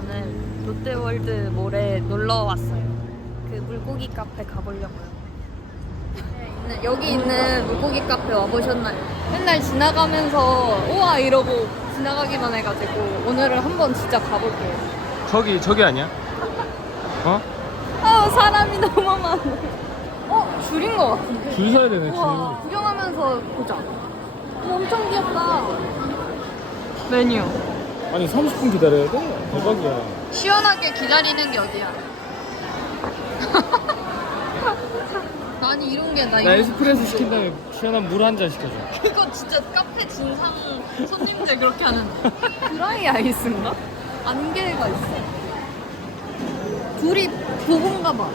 저는 롯데월드 몰에 놀러 왔어요. 그 물고기 카페 가보려고요. 네, 여기 있는 물고기 카페 와보셨나요? 맨날 지나가면서 우와 이러고 지나가기만 해가지고 오늘은 한번 진짜 가볼게요. 저기 저기 아니야? 어? 아 사람이 너무 많아. 어 줄인 것 같은데. 줄 서야 되네 우와 구경하면서 보자. 어, 엄청 귀엽다. 메뉴. 아니 30분 기다려야 돼? 대박이야 시원하게 기다리는 게 어디야? 아니 이런 게 나 나 이거 에스프레소 시킨 다음에 시원한 물 한 잔 시켜줘 이거 진짜 카페 진상 손님들 그렇게 하는데 드라이 아이스인가? 안개가 있어 둘이 부부인가 봐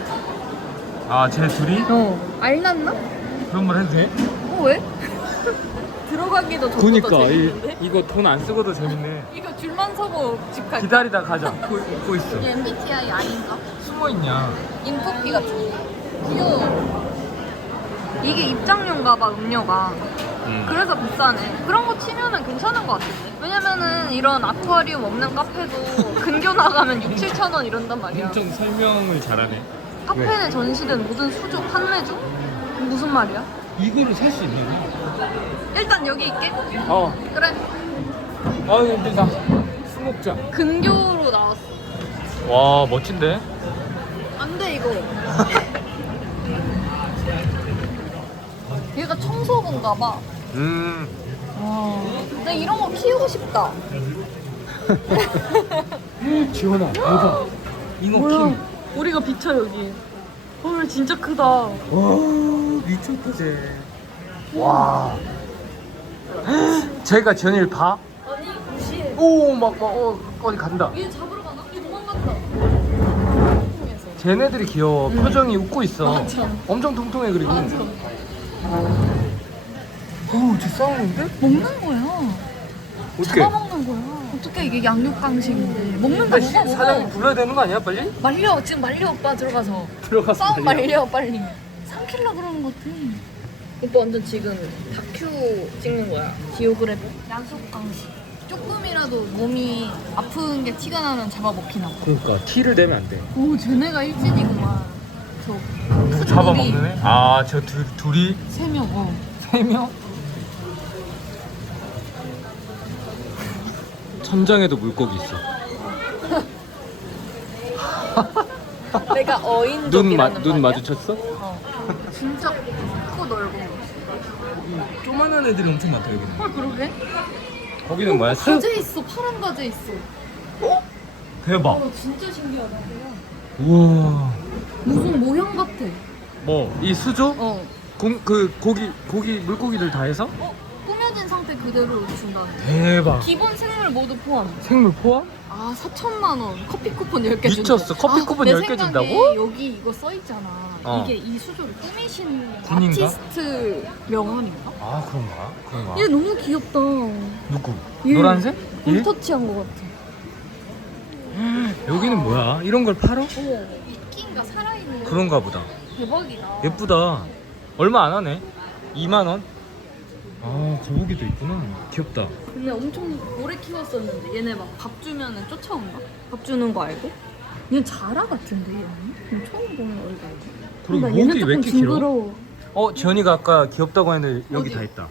아 쟤 둘이? 어. 알났나? 그런 말 해도 돼? 어 왜? 들어가기도 전부터 그니까 재밌는데? 이, 이거 돈 안 쓰고도 재밌네 이거 줄만 서고 집 갈까? 기다리다 가자 웃고, 웃고 있어 이게 MBTI 아닌가? 숨어있냐 인프피 같은 거 귀여워 이게 입장료인가 봐 음료가 응. 그래서 비싸네 그런 거 치면은 괜찮은 것 같은데 왜냐면은 이런 아쿠아리움 없는 카페도 근교 나가면 6, 7천 원 이런단 말이야 엄청 설명을 잘하네 카페에 전시된 모든 수조 판매 중? 무슨 말이야? 이거를 살 수 있는 거야? 일단 여기 있게? 어. 그래. 아 힘들다 술 먹자 근교로 나왔어. 와 멋진데? 안 돼 이거. 얘가 청소부인가 봐. 음. 나 이런 거 키우고 싶다. 지원아 대박. 잉어 뭐야 우리가 비쳐 여기. 헐 진짜 크다. 와 미쳤다 쟤와. 쟤가 전일 봐? 아니 무시해 오 막 막, 어, 어디 간다. 얘 잡으러 가나? 얘 도망간다. 쟤네들이 귀여워. 표정이 웃고 있어. 맞아. 엄청 통통해 그리고. 맞아. 어쟤 싸우는데? 먹는 거야. 어떻게? 잡아먹는 거야. 어떻게 이게 양육강식인데. 먹는다 근데 시- 먹어 사장님 먹어 불러야 되는 거 아니야 빨리? 말려 지금 말려 오빠 들어가서. 들어가서 싸움. 말려 빨리 삼킬라 그러는 것 같아 오빠 완전 지금 다큐 찍는 거야 지오그래피 양육강식 조금이라도 몸이 아픈 게 티가 나면 잡아먹히나 봐 그러니까 티를 내면 안 돼 오, 쟤네가 일진이구만. 저큰 잡아먹는 애? 아 저 둘이 세 명. 어. 세 명? 천장에도 물고기 있어 내가 어인 눈, 마, 눈 마주쳤어? 어. 진짜 크고 넓어. 조만한 애들이 엄청 많다 여기는 헐 그러게? 거기는 뭐야? 스? 가재 있어. 파란 가재 있어. 대박 어, 진짜 신기하다. 우와 무슨 모형 같아. 뭐 이 수조? 어. 공, 그 고기 고기 물고기들 다 해서? 어? 꾸며진 상태 그대로 준다는. 대박 기본 생물 모두 포함. 생물 포함? 아, 4천만 원. 커피 쿠폰 10개 준대. 미쳤어. 커피 쿠폰 내 10개 생각에 준다고? 여기 이거 써 있잖아. 어. 이게 이 수조를 꾸미신 군인가? 아티스트 명함인가? 아 그런가? 그런가? 얘 너무 귀엽다. 누구? 얘 노란색? 얘? 볼터치한 것 같아. 여기는 뭐야? 이런 걸 팔어? 어머, 이끼인가 살아있는 거? 그런가 보다 대박이다. 예쁘다 얼마 안 하네 2만 원? 아 거북이도 있구나 귀엽다 근데 엄청 오래 키웠었는데 얘네 막 밥 주면은 쫓아온다? 밥 주는 거 알고? 얘 자라 같은데 얘는? 처음 보는 얼굴. 그리고 나 목이 얘는 왜 조금 이렇게 길어? 징그러워. 어 지연이가 아까 귀엽다고 했는데 여기 어디? 다 있다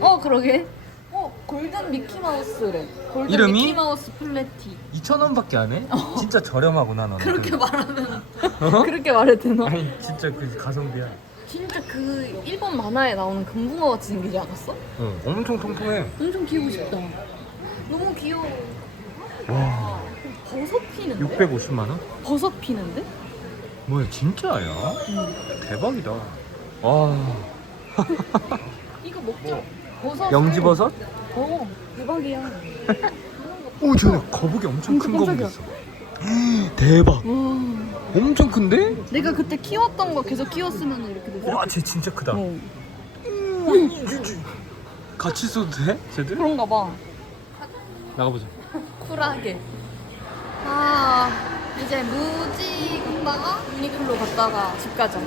어 그러게. 어 골든 미키마우스래. 골든 이름이? 미키마우스 플래티. 2,000원밖에 안 해? 진짜 저렴하구나 너는 그렇게 말하면 어? 그렇게 말해도 되나? 아니 진짜 그 가성비야 진짜 그 일본 만화에 나오는 금붕어 같이 생기지 않았어? 어, 엄청 통통해 엄청 키우고 싶다. 너무 귀여워. 와 버섯 피는데? 650만 원? 버섯 피는데? 뭐야 진짜야? 응. 대박이다 와 이거 먹자. 버섯. 영지버섯? 어, 대박이야. 오 지연이 거북이 엄청 큰 진짜 거북이 깜짝이야. 있어 대박 와. 엄청 큰데? 내가 그때 키웠던 거 계속 키웠으면 이렇게 됐어. 와쟤 진짜 크다 어. 같이 써도 돼? 쟤들? 그런가 봐. 나가보자 쿨하게. 아, 이제 무지 갔다가 유니클로 갔다가 집 가자.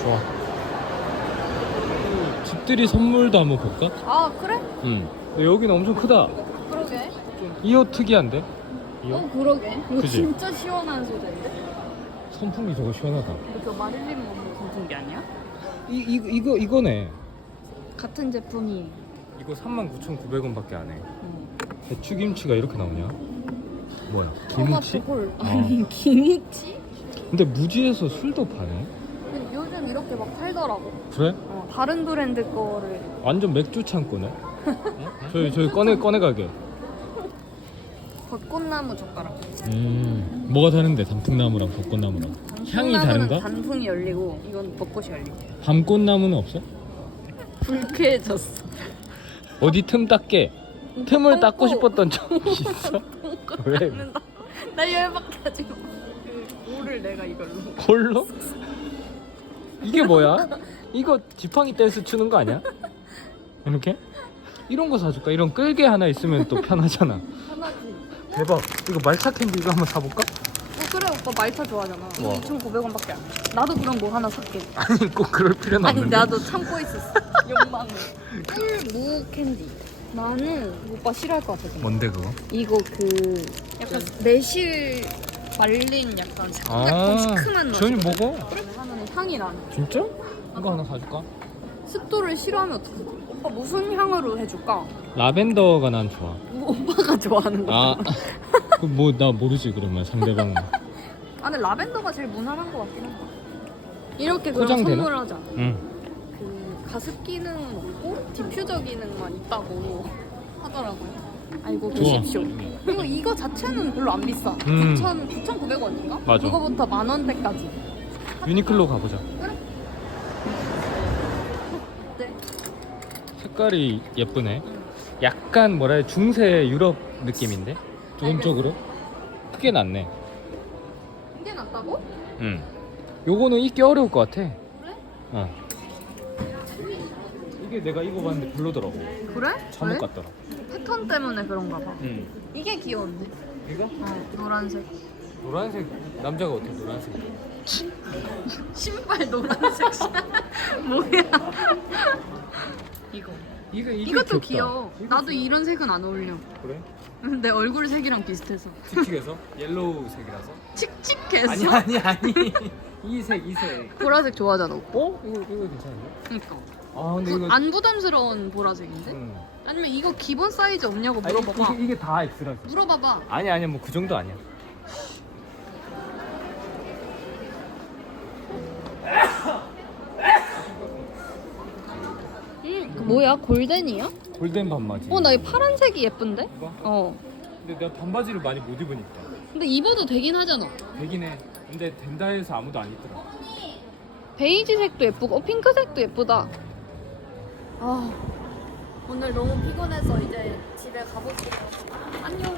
좋아 집들이 선물도 한번 볼까? 아, 그래? 응 근데 여기는 엄청 크다 그러게. 이 옷 특이한데? 어 그러게. 이거 그지? 진짜 시원한 소재인데? 선풍기 저거 시원하다. 이거 마릴린 monroe 선풍기 아니야? 이, 이 이거 이거네. 같은 제품이. 이거 39,900원밖에 안 해. 응. 배추김치가 이렇게 나오냐? 뭐야? 김치? 저걸 아니 김치? 근데 무지에서 술도 파네. 근데 요즘 이렇게 막 팔더라고. 그래? 어, 다른 브랜드 거를 완전 맥주 창고네. 어? 저희 저희 꺼내 꺼내 가게. 벚꽃나무 젓가락. 음, 뭐가 다른데 단풍나무랑 벚꽃나무랑 향이 벚꽃나무는 다른가? 단풍이 열리고 이건 벚꽃이 열리고. 밤꽃나무는 없어? 불쾌해졌어. 어디 틈 닦게. 틈을 닦고 똥꼬. 싶었던 적이 있어. 왜? 나, 나 열받게 하지 마. 그 오를 내가 이걸로. 홀로? 이게 뭐야? 이거 지팡이 댄스 추는 거 아니야? 이렇게? 이런 거 사줄까? 이런 끌개 하나 있으면 또 편하잖아. 대박. 이거 말차 캔디 이거 한번 사볼까? 어 그래 오빠 말차 좋아하잖아. 이거 와. 2,900원밖에 안 돼. 나도 그럼 뭐 하나 살게. 아니 꼭 그럴 필요는 아니 없는데. 나도 참고 있었어. 욕망을. 꿀무 캔디. 나는 오빠 싫어할 것 같아. 뭔데 그거? 이거 그 약간 매실 말린 약간 새콤달콤 아, 시큼한 맛. 지원이 먹어. 그래? 하면 향이 나는. 진짜? 이거 하나 사줄까? 습도를 싫어하면 어떡해? 오빠 무슨 향으로 해줄까? 라벤더가 난 좋아. 오빠가 좋아하는 거. 아, 뭐 나 모르지 그러면 상대방은. 아 근데 라벤더가 제일 무난한 것 같긴 한다. 이렇게 그럼 포장되나? 선물하자. 응. 그 가습 기능은 없고 디퓨저 기능만 있다고 하더라고요. 아이고 좋아. 보십시오. 그리고 이거 자체는 별로 안 비싸. 음. 9,000 9,900원인가? 맞아. 그거부터 만 원대까지. 유니클로 가보자. 네. 색깔이 예쁘네. 약간 뭐라 해야 중세 유럽 느낌인데? 좋은 쪽으로? 크게 낫네. 이게 낫다고? 응. 요거는 입기 어려울 것 같아. 그래? 어. 이게 내가 입어봤는데 별로더라고. 그래? 잘못 왜? 같더라. 패턴 때문에 그런가 봐. 응. 이게 귀여운데? 이거? 어, 노란색. 노란색 남자가 어떻게 노란색? 신발 노란색. 뭐야? 이거. 이거 이게 이것도 귀엽다. 귀여워. 나도 이런 색은 안 어울려. 그래? 내 얼굴 색이랑 비슷해서. 틱틱해서 옐로우 색이라서. 칙칙해서. 아니 아니 아니. 이색 이색. 보라색 좋아하잖아. 어? 이거 이거 괜찮은데? 그러니까. 아 근데 부- 이거. 안 부담스러운 보라색인데? 응. 아니면 이거 기본 사이즈 없냐고 물어봐봐. 이게, 이게 다 X라서. 물어봐봐. 아니 아니 뭐 그 정도 아니야. 음, 그 뭐야? 골덴이야? 골덴 반바지. 어, 나 이 파란색이 예쁜데? 이거? 어. 근데 내가 반바지를 많이 못 입으니까. 근데 입어도 되긴 하잖아. 되긴 해. 근데 된다 해서 아무도 안 입더라. 베이지색도 예쁘고 어, 핑크색도 예쁘다. 아 오늘 너무 피곤해서 이제 집에 가볼게요. 안녕.